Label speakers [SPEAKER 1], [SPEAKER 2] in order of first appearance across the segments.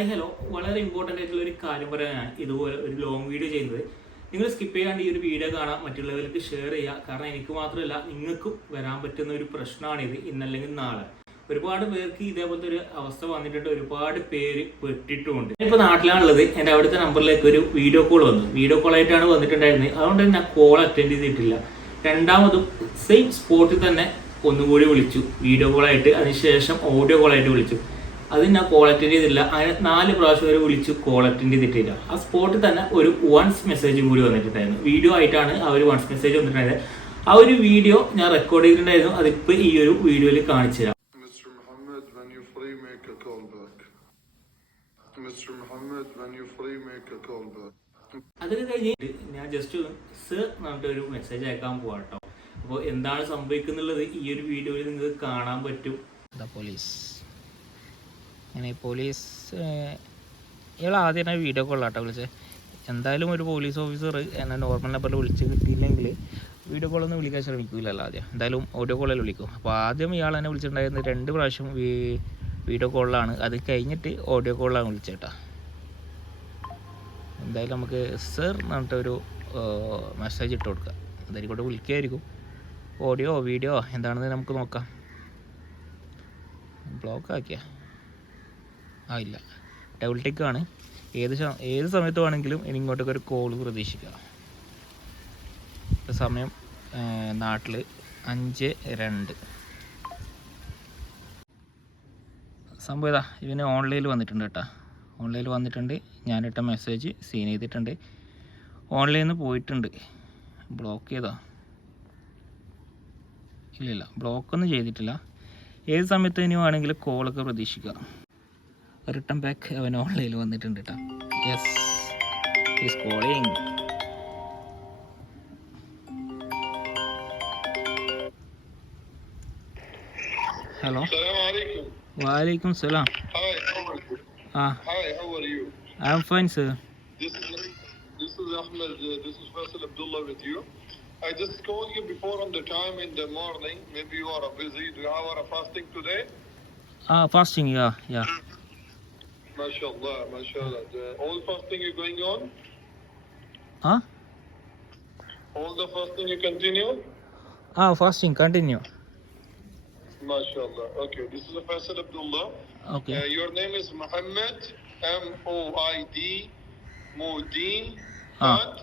[SPEAKER 1] Hi hello വളരെ important ആയിട്ടുള്ള ഒരു കാര്യം പറയാനാണ് ഇതുപോലെ ഒരു ലോങ് വീഡിയോ ചെയ്യുന്നത്. നിങ്ങൾ സ്കിപ്പ് ചെയ്യാണ്ട് ഈ ഒരു വീഡിയോ കാണാം മറ്റുള്ളവർക്ക് ഷെയർ ചെയ്യുക. കാരണം എനിക്ക് മാത്രമല്ല നിങ്ങൾക്കും വരാൻ പറ്റുന്ന ഒരു പ്രശ്നമാണിത് ഇന്നല്ലെങ്കിൽ നാളെ. ഒരുപാട് പേർക്ക് ഇതേപോലത്തെ ഒരു അവസ്ഥ വന്നിട്ടുണ്ട്. ഒരുപാട് പേര് പെട്ടിട്ടുമുണ്ട് ഇപ്പോൾ നാട്ടിലാണുള്ളത്. എന്റെ അവിടുത്തെ നമ്പറിലേക്ക് ഒരു വീഡിയോ കോൾ വന്നു. വീഡിയോ കോൾ ആയിട്ടാണ് വന്നിട്ടുണ്ടായിരുന്നത്. അതുകൊണ്ട് ഞാൻ കോൾ അറ്റൻഡ് ചെയ്തിട്ടില്ല. രണ്ടാമതും സെയിം സ്പോട്ടിൽ തന്നെ ഒന്നുകൂടി വിളിച്ചു. വീഡിയോ കോളായിട്ട് അതിനുശേഷം ഓഡിയോ കോളായിട്ട് വിളിച്ചു. അത് ഞാൻ കോൾ അറ്റൻഡ് ചെയ്തിട്ടില്ല. അങ്ങനെ നാല് പ്രാവശ്യം വരെ വിളിച്ച് കോൾ അറ്റൻഡ് ചെയ്തിട്ടില്ല. ആ സ്പോട്ടിൽ തന്നെ ഒരു വൺസ് മെസ്സേജും കൂടി വന്നിട്ടുണ്ടായിരുന്നു. വീഡിയോ ആയിട്ടാണ് ആ ഒരു വൺസ് മെസ്സേജ് വന്നിട്ടുണ്ടായത്. ആ ഒരു വീഡിയോ ഞാൻ റെക്കോർഡ് ചെയ്തിട്ടുണ്ടായിരുന്നു. അതിപ്പോൾ ഈ ഒരു വീഡിയോയിൽ കാണിച്ചു തരാം. അത് കഴിഞ്ഞിട്ട് ഞാൻ ജസ്റ്റ് സർ എന്നിട്ട് ഒരു മെസ്സേജ് അയക്കാൻ പോവാട്ടോ. അപ്പോൾ എന്താണ് സംഭവിക്കുന്നുള്ളത്? ഈ ഒരു വീഡിയോയിൽ നിങ്ങൾക്ക് കാണാൻ പറ്റും.
[SPEAKER 2] ദ പോലീസ് അങ്ങനെ പോലീസ് ഇയാൾ ആദ്യം തന്നെ വീഡിയോ കോളാട്ടോ വിളിച്ചത് എന്തായാലും ഒരു പോലീസ് ഓഫീസർ എന്നെ നോർമൽ നമ്പറിൽ വിളിച്ച് കിട്ടിയില്ലെങ്കിൽ വീഡിയോ കോളൊന്നും വിളിക്കാൻ ശ്രമിക്കില്ലല്ലോ ആദ്യം. എന്തായാലും ഓഡിയോ കോളിൽ വിളിക്കും. അപ്പോൾ ആദ്യം ഇയാൾ എന്നെ വിളിച്ചിട്ടുണ്ടായിരുന്നത് രണ്ട് പ്രാവശ്യം വീഡിയോ കോളിലാണ് അത് കഴിഞ്ഞിട്ട് ഓഡിയോ കോളിലാണ് വിളിച്ചേട്ടാ എന്തായാലും നമുക്ക് സർ എന്ന് പറഞ്ഞിട്ടൊരു മെസ്സേജ് ഇട്ട് കൊടുക്കാം. കൂടെ വിളിക്കുമായിരിക്കും ഓഡിയോ വീഡിയോ എന്താണെന്ന് നമുക്ക് നോക്കാം. ബ്ലോക്ക് ആക്കിയ. ആ ഇല്ല. ഡബിൾ ടിക്ക് ആണ്. ഏത് ഏത് സമയത്ത് വേണമെങ്കിലും ഇനി ഇങ്ങോട്ടേക്ക് ഒരു കോൾ പ്രതീക്ഷിക്കുക ഇപ്പൊ സമയം നാട്ടിൽ അഞ്ച് രണ്ട്. സംഭവം ഇതാ ഇവന് ഓൺലൈനിൽ വന്നിട്ടുണ്ട് കേട്ടോ. ഓൺലൈനിൽ വന്നിട്ടുണ്ട്. ഞാനിട്ട മെസ്സേജ് സീൻ ചെയ്തിട്ടുണ്ട്. ഓൺലൈനിൽ നിന്ന് പോയിട്ടുണ്ട്. ബ്ലോക്ക് ചെയ്താ ഇല്ലില്ല ബ്ലോക്കൊന്നും ചെയ്തിട്ടില്ല. ഏത് സമയത്ത് ഇനി വേണമെങ്കിലും കോളൊക്കെ പ്രതീക്ഷിക്കുക റിട്ടേൺ ബാക്ക് അവൻ ഓൺലൈനിൽ വന്നിട്ടുണ്ട് കേട്ടോ yes is calling hello
[SPEAKER 3] Assalamu alaikum.
[SPEAKER 2] വാലൈക്കും Salam
[SPEAKER 3] Hi, how are you?
[SPEAKER 2] ആ
[SPEAKER 3] Hi, how are you?
[SPEAKER 2] I am fine sir
[SPEAKER 3] This is this is Ahmed. Uh, this is Faisal Abdullah with you. I just called you before on the time in the morning. Maybe you are busy. Do you have a fasting today?
[SPEAKER 2] ആ fasting yeah yeah
[SPEAKER 3] MashaAllah, MashaAllah. The all fasting you going on?
[SPEAKER 2] Huh?
[SPEAKER 3] All the fasting you continue?
[SPEAKER 2] Ah, fasting continue.
[SPEAKER 3] MashaAllah. Okay, this is Faisal Abdullah.
[SPEAKER 2] Okay.
[SPEAKER 3] Uh, your name is Muhammad, M-O-I-D, Mudin,
[SPEAKER 2] ah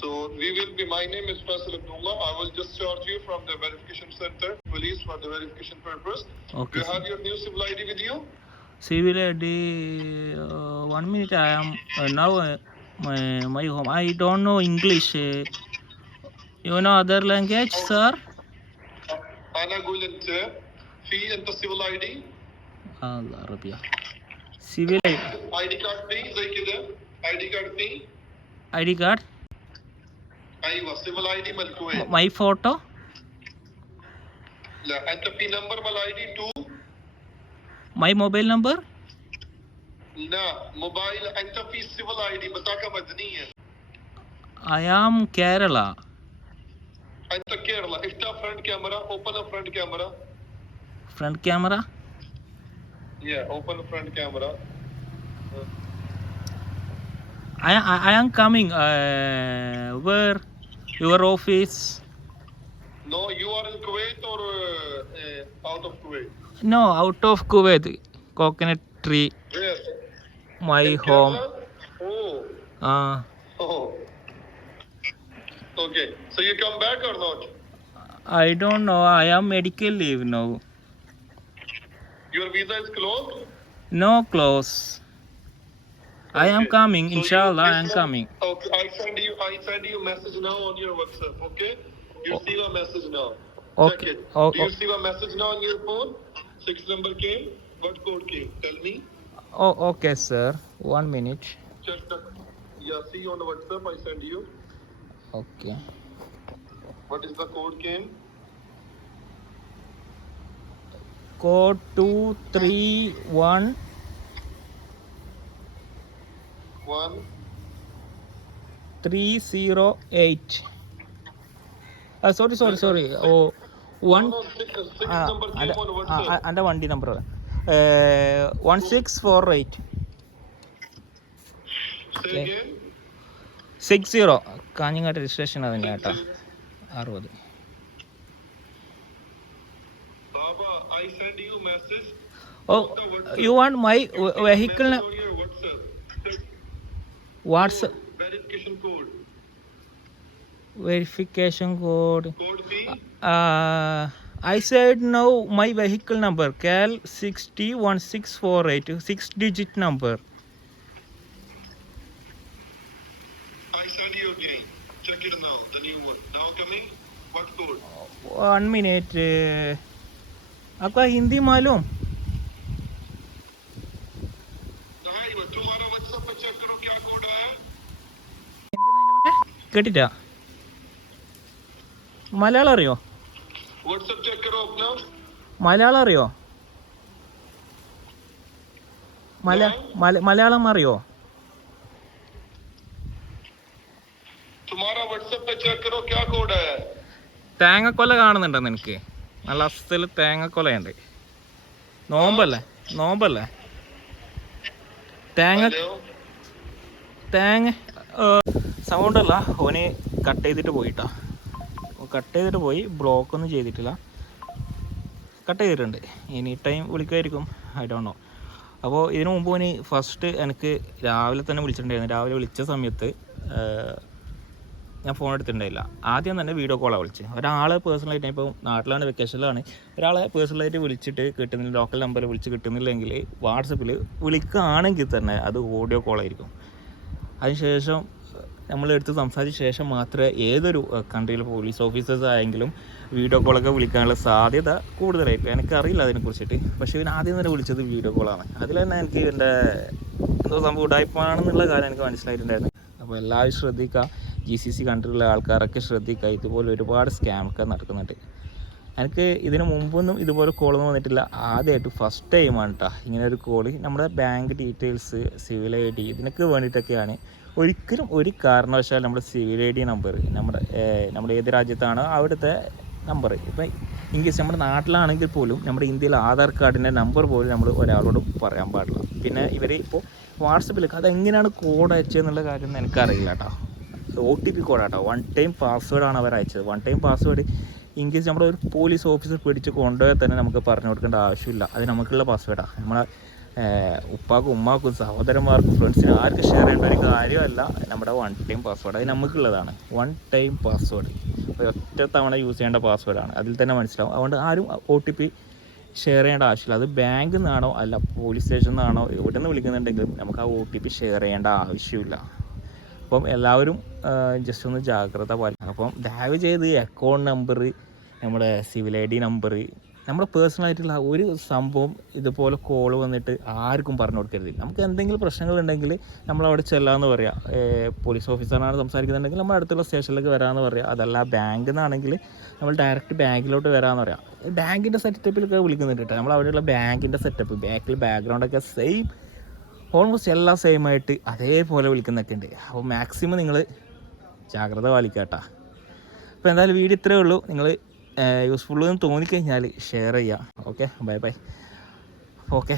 [SPEAKER 3] so we will be my name is Faisal Abdullah. I will just charge you from the verification center police for the verification purpose. Okay,
[SPEAKER 2] do
[SPEAKER 3] you have your new civil ID with you?
[SPEAKER 2] Civil ID uh, one minute I am uh, now uh, my, home. I don't know English you know other language okay. sir?
[SPEAKER 3] أنا أقول أنت Fee أنت civil ID الله ربيع civil ID ID card فيه زي ID card فيه
[SPEAKER 2] I D card
[SPEAKER 3] my photo my mobile number I am Kerala.
[SPEAKER 2] Enter Kerala. Enter
[SPEAKER 3] front camera. Open a front camera. Front camera?
[SPEAKER 2] Yeah, open
[SPEAKER 3] front camera. I, I,
[SPEAKER 2] I am coming. Uh, where? Your office?
[SPEAKER 3] No, you are in Kuwait or uh, out of Kuwait?
[SPEAKER 2] No, out of Kuwait. Coconut tree.
[SPEAKER 3] Where?
[SPEAKER 2] My
[SPEAKER 3] in
[SPEAKER 2] home.
[SPEAKER 3] Ah. Oh.
[SPEAKER 2] Uh.
[SPEAKER 3] Oh. Okay. So you come back or not?
[SPEAKER 2] I don't know. I am medical leave now.
[SPEAKER 3] Your visa is closed?
[SPEAKER 2] No close. I am coming.
[SPEAKER 3] So you-
[SPEAKER 2] Inshallah, I am coming.
[SPEAKER 3] Okay, I send you. I send you message now on your WhatsApp. Okay, you see my message now.
[SPEAKER 2] Okay.
[SPEAKER 3] Check it.
[SPEAKER 2] Oh,
[SPEAKER 3] Do you see my message now on your phone? Six number came. What code came? Tell me.
[SPEAKER 2] Oh, okay, sir. One minute.
[SPEAKER 3] Check that. Yeah, see on the WhatsApp I send you.
[SPEAKER 2] Okay.
[SPEAKER 3] What is the code came?
[SPEAKER 2] Code two three one three zero eight sorry sorry sorry one എന്റെ വണ്ടി number one
[SPEAKER 3] six
[SPEAKER 2] four
[SPEAKER 3] eight
[SPEAKER 2] six zero കാഞ്ഞങ്ങാട്ട് registration അതിന് കേട്ടോ. അറുപത്. Oh you want my
[SPEAKER 3] വെഹിക്കിളിന്
[SPEAKER 2] What's
[SPEAKER 3] Verification code.
[SPEAKER 2] Verification code
[SPEAKER 3] Code B.
[SPEAKER 2] I said now my vehicle number call sixty one six four eight six digit number
[SPEAKER 3] I send you again. Check it now. The new one. Now coming. What code?
[SPEAKER 2] One minute आपका हिंदी मालूम
[SPEAKER 3] कहाँ है वो? तुम्हारा
[SPEAKER 2] കേട്ടില്ല. മലയാളം അറിയോ? മലയാളം അറിയോ? മലയാളം അറിയോ? തേങ്ങക്കൊല കാണുന്നുണ്ടോ നിനക്ക്? നല്ല അസ്ഥിൽ തേങ്ങക്കൊലയുണ്ട്. നോമ്പല്ലേ? നോമ്പല്ലേ? തേങ്ങ തേങ്ങ സൗണ്ട് അല്ല ഓന് കട്ട് ചെയ്തിട്ട് പോയിട്ടാ. കട്ട് ചെയ്തിട്ട് പോയി ബ്ലോക്ക് ഒന്നും ചെയ്തിട്ടില്ല. കട്ട് ചെയ്തിട്ടുണ്ട്. എനി ടൈം വിളിക്കുമായിരിക്കും. ഐ ഡോണ്ട് നോ അപ്പോൾ ഇതിനു മുമ്പ് ഓന് ഫസ്റ്റ് എനിക്ക് രാവിലെ തന്നെ വിളിച്ചിട്ടുണ്ടായിരുന്നു. രാവിലെ വിളിച്ച സമയത്ത് ഞാൻ ഫോൺ എടുത്തിട്ടുണ്ടായില്ല. ആദ്യം തന്നെ വീഡിയോ കോളാണ് വിളിച്ചത് ഒരാളെ പേഴ്സണലായിട്ട് ഇപ്പോൾ നാട്ടിലാണ് വെക്കേഷനിലാണ് ഒരാളെ പേഴ്സണലായിട്ട് വിളിച്ചിട്ട് കിട്ടുന്നില്ല ലോക്കൽ നമ്പറിൽ വിളിച്ച് കിട്ടുന്നില്ലെങ്കിൽ വാട്സപ്പിൽ വിളിക്കുകയാണെങ്കിൽ തന്നെ അത് ഓഡിയോ കോളായിരിക്കും അതിനുശേഷം നമ്മൾ എടുത്ത് സംസാരിച്ച ശേഷം മാത്രമേ ഏതൊരു കൺട്രിയിലെ പോലീസ് ഓഫീസേഴ്സ് ആയെങ്കിലും വീഡിയോ കോളൊക്കെ വിളിക്കാനുള്ള സാധ്യത കൂടുതലായിരിക്കും എനിക്കറിയില്ല അതിനെക്കുറിച്ചിട്ട്. പക്ഷേ ഇവൻ ആദ്യം തന്നെ വിളിച്ചത് വീഡിയോ കോളാണ് അതിൽ തന്നെ എനിക്ക് എന്റെ എന്തോ സംഭവം ഉടായ്പാണെന്നുള്ള കാര്യം എനിക്ക് മനസ്സിലായിട്ടുണ്ടായിരുന്നു. അപ്പോൾ എല്ലാവരും ശ്രദ്ധിക്കുക. ജി സി സി കൺട്രിയിലെ ആൾക്കാരൊക്കെ ശ്രദ്ധിക്കുക. ഇതുപോലെ ഒരുപാട് സ്കാമൊക്കെ നടക്കുന്നുണ്ട്. എനിക്ക് ഇതിന് മുമ്പൊന്നും ഇതുപോലെ കോളൊന്നും വന്നിട്ടില്ല. ആദ്യമായിട്ട് ഫസ്റ്റ് ടൈമാണ് കേട്ടോ ഇങ്ങനെ ഒരു കോൾ നമ്മുടെ bank details civil I D ഇതിനൊക്കെ വേണ്ടിയിട്ടൊക്കെയാണ്. ഒരിക്കലും ഒരു കാരണവശാലും നമ്മുടെ സിവിൽ ഐ ഡി നമ്പർ നമ്മുടെ നമ്മുടെ ഏത് രാജ്യത്താണോ അവിടുത്തെ നമ്പർ ഇപ്പം ഇൻ നമ്മുടെ നാട്ടിലാണെങ്കിൽ പോലും നമ്മുടെ ഇന്ത്യയിലെ ആധാർ കാർഡിന്റെ നമ്പർ പോലും നമ്മൾ ഒരാളോട് പറയാൻ പാടില്ല. പിന്നെ ഇവർ ഇപ്പോൾ വാട്സപ്പിലൊക്കെ അതെങ്ങനെയാണ് കോഡ് അയച്ചതെന്നുള്ള കാര്യം ഒന്നും എനിക്കറിയില്ല കേട്ടോ ഒ ടി പി കോഡാട്ടോ വൺ ടൈം പാസ്വേഡാണ് അവർ അയച്ചത്. One time password in case നമ്മുടെ ഒരു പോലീസ് ഓഫീസർ പിടിച്ച് കൊണ്ടുപോയാൽ തന്നെ നമുക്ക് പറഞ്ഞു കൊടുക്കേണ്ട ആവശ്യമില്ല. അത് നമുക്കുള്ള പാസ്വേഡാണ് നമ്മളെ ഉപ്പാക്കും ഉമ്മാക്കും സഹോദരന്മാർക്കും ഫ്രണ്ട്സിനും ആർക്കും ഷെയർ ചെയ്യേണ്ട ഒരു കാര്യമല്ല. നമ്മുടെ വൺ ടൈം പാസ്വേഡ് അത് നമുക്കുള്ളതാണ്. വൺ ടൈം പാസ്വേഡ് ഒറ്റ തവണ യൂസ് ചെയ്യേണ്ട പാസ്വേഡാണ് അതിൽ തന്നെ മനസ്സിലാവും. അതുകൊണ്ട് ആരും ഒ ടി പി ഷെയർ ചെയ്യേണ്ട ആവശ്യമില്ല. അത് ബാങ്കിൽ നിന്നാണോ അല്ല പോലീസ് സ്റ്റേഷനിൽ നിന്നാണോ എവിടെ നിന്ന് വിളിക്കുന്നുണ്ടെങ്കിലും നമുക്ക് ആ ഒ ടി പി ഷെയർ ചെയ്യേണ്ട ആവശ്യമില്ല. അപ്പം എല്ലാവരും ജസ്റ്റ് ഒന്ന് ജാഗ്രത പാലിക്കണം. അപ്പം ദയവ് ചെയ്ത് അക്കൗണ്ട് നമ്പർ നമ്മുടെ സിവിൽ ഐ ഡി നമ്പർ നമ്മുടെ പേഴ്സണലായിട്ടുള്ള ഒരു സംഭവം ഇതുപോലെ കോൾ വന്നിട്ട് ആർക്കും പറഞ്ഞു കൊടുക്കരുത്. നമുക്ക് എന്തെങ്കിലും പ്രശ്നങ്ങളുണ്ടെങ്കിൽ നമ്മൾ അവിടെ ചെല്ലാമെന്ന് പറയാം. പോലീസ് ഓഫീസറാണ് സംസാരിക്കുന്നുണ്ടെങ്കിൽ നമ്മൾ അടുത്തുള്ള സ്റ്റേഷനിലേക്ക് വരാമെന്ന് പറയാം. അതല്ല ബാങ്കിൽ നിന്നാണെങ്കിൽ നമ്മൾ ഡയറക്റ്റ് ബാങ്കിലോട്ട് വരാമെന്ന് പറയാം. ബാങ്കിന്റെ സെറ്റപ്പിലൊക്കെ വിളിക്കുന്നുണ്ട് കേട്ടോ. നമ്മൾ അവിടെയുള്ള ബാങ്കിന്റെ സെറ്റപ്പ് ബാക്കിൽ ബാക്ക്ഗ്രൗണ്ടൊക്കെ സെയിം ഓൾമോസ്റ്റ് എല്ലാം സെയിം ആയിട്ട് അതേപോലെ വിളിക്കുന്നൊക്കെ ഉണ്ട്. അപ്പോൾ മാക്സിമം നിങ്ങൾ ജാഗ്രത പാലിക്കുക അപ്പോൾ എന്തായാലും വീഡിയോ ഇത്രയേ ഉള്ളൂ. നിങ്ങൾ യൂസ്ഫുള്ളെന്ന് തോന്നിക്കഴിഞ്ഞാൽ ഷെയർ ചെയ്യുക. Okay bye bye okay